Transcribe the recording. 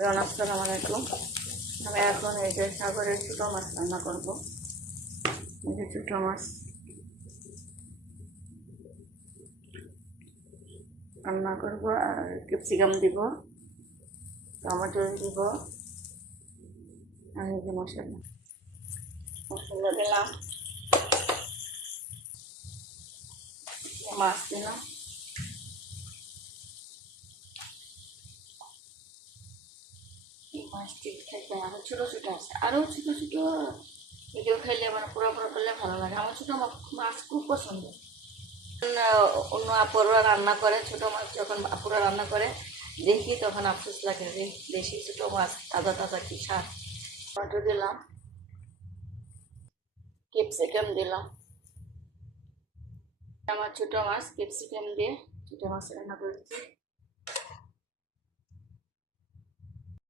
আসসালামু আলাইকুম। আমি এখন এই যে সাগরের ছোটো মাছ রান্না করব। এই যে ছোটো মাছ রান্না করব, আর ক্যাপসিকাম দিব, টমেটো দিব, আর এই যে মশলা মশলা দিলাম, মাছ দিলাম। এই মাছটি খাইতে আরো ছোটো ছোটো আছে, আরও ছোটো ছোটো এগুলো খাইলে মানে পুরো পুরো করলে ভালো লাগে। আমার ছোটো মাছ খুব পছন্দ। অন্য আপুরা রান্না করে ছোটো মাছ, যখন আপুরা রান্না করে দেখি তখন আফসোস লাগে যে দেশি ছোটো মাছ তাজা তাজা কি স্বাদ। টমেটো দিলাম, ক্যাপসিকাম দিলাম। আমার ছোটো মাছ ক্যাপসিকাম দিয়ে ছোটো মাছ রান্না করেছি।